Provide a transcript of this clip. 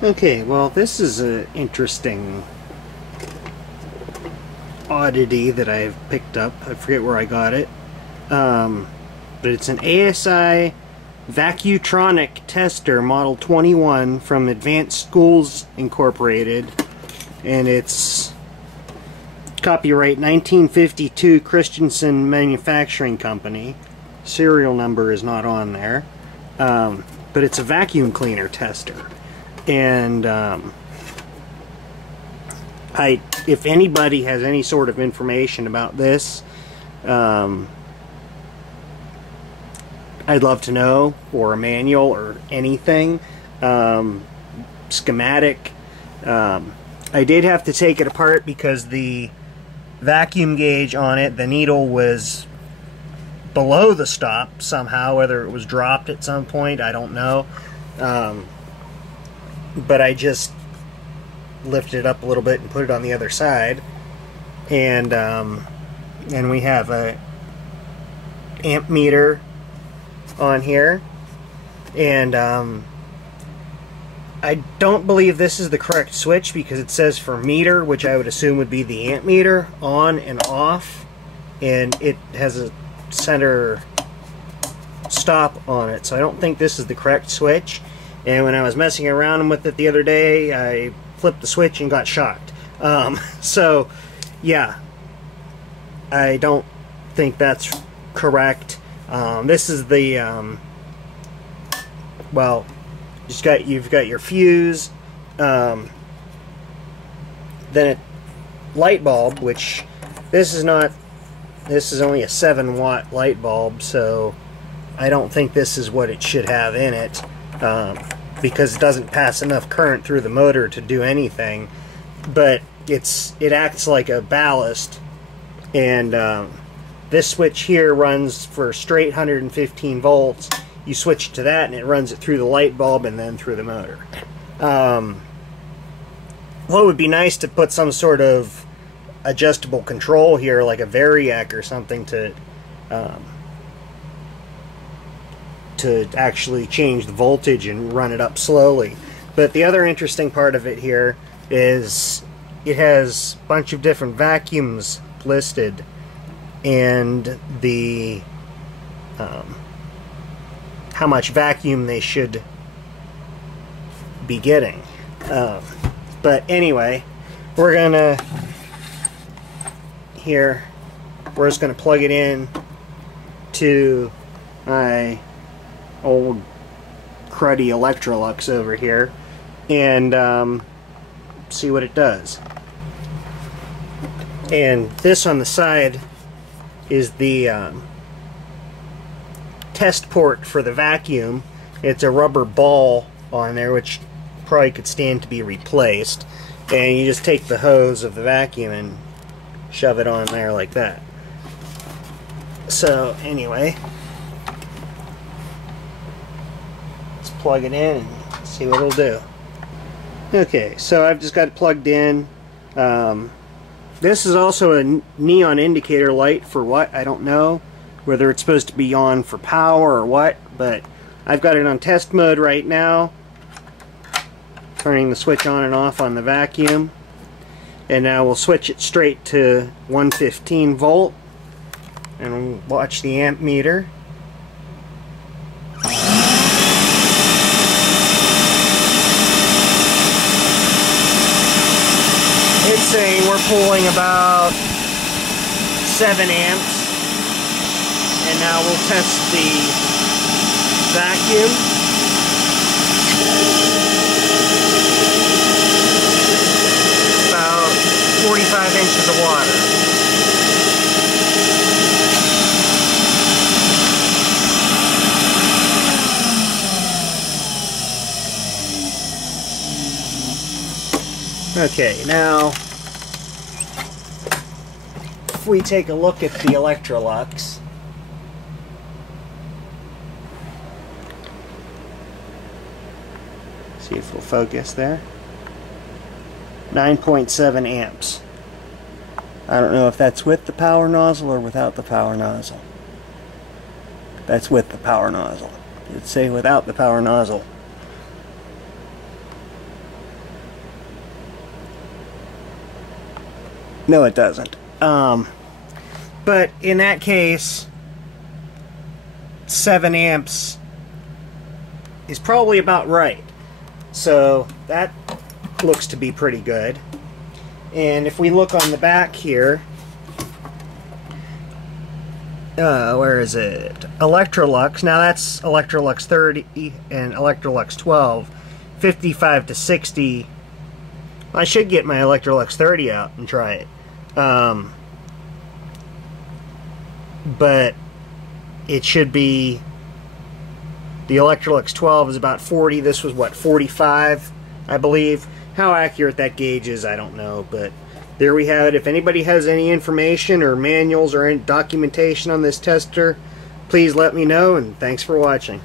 Okay, well, this is an interesting oddity that I've picked up. I forget where I got it. But it's an ASI Vac-U-Tronic tester Model 21 from Advanced Schools Incorporated. And it's copyright 1952 Christensen Manufacturing Co. Serial number is not on there. But it's a vacuum cleaner tester. And if anybody has any sort of information about this, I'd love to know, or a manual or anything, schematic. I did have to take it apart because the vacuum gauge on it, the needle was below the stop somehow, whether it was dropped at some point, I don't know. But I just lifted it up a little bit and put it on the other side, and we have a amp meter on here, and I don't believe this is the correct switch because it says for meter, which I would assume would be the amp meter, on and off, and it has a center stop on it, so I don't think this is the correct switch. And when I was messing around with it the other day, I flipped the switch and got shocked. So, yeah, I don't think that's correct. This is the, well, you've got your fuse, then a light bulb, which this is only a 7-watt light bulb, so I don't think this is what it should have in it. Because it doesn't pass enough current through the motor to do anything, but it acts like a ballast, and this switch here runs for straight 115 volts. You switch to that and it runs it through the light bulb and then through the motor. Well, it would be nice to put some sort of adjustable control here, like a variac or something, to actually change the voltage and run it up slowly. But the other interesting part of it here is it has a bunch of different vacuums listed, and the how much vacuum they should be getting. But anyway, we're just gonna plug it in to my old cruddy Electrolux over here and see what it does. And this on the side is the test port for the vacuum. It's a rubber ball on there which probably could stand to be replaced, and you just take the hose of the vacuum and shove it on there like that. So anyway, plug it in and see what it'll do. Okay, so I've just got it plugged in. This is also a neon indicator light for what, I don't know, whether it's supposed to be on for power or what, but I've got it on test mode right now, turning the switch on and off on the vacuum, and now we'll switch it straight to 115 volt and watch the amp meter. It's saying we're pulling about 7 amps, and now we'll test the vacuum. About 45 inches of water. Okay, now if we take a look at the Electrolux, see if we'll focus there. 9.7 amps. I don't know if that's with the power nozzle or without the power nozzle. That's with the power nozzle. It'd say without the power nozzle. No, it doesn't. But in that case, 7 amps is probably about right. So that looks to be pretty good. And if we look on the back here, where is it? Electrolux. Now that's Electrolux 30 and Electrolux 12. 55 to 60. I should get my Electrolux 30 out and try it. But it should be, the Electrolux 12 is about 40. This was what, 45, I believe. How accurate that gauge is, I don't know, but there we have it. If anybody has any information or manuals or any documentation on this tester, please let me know, and thanks for watching.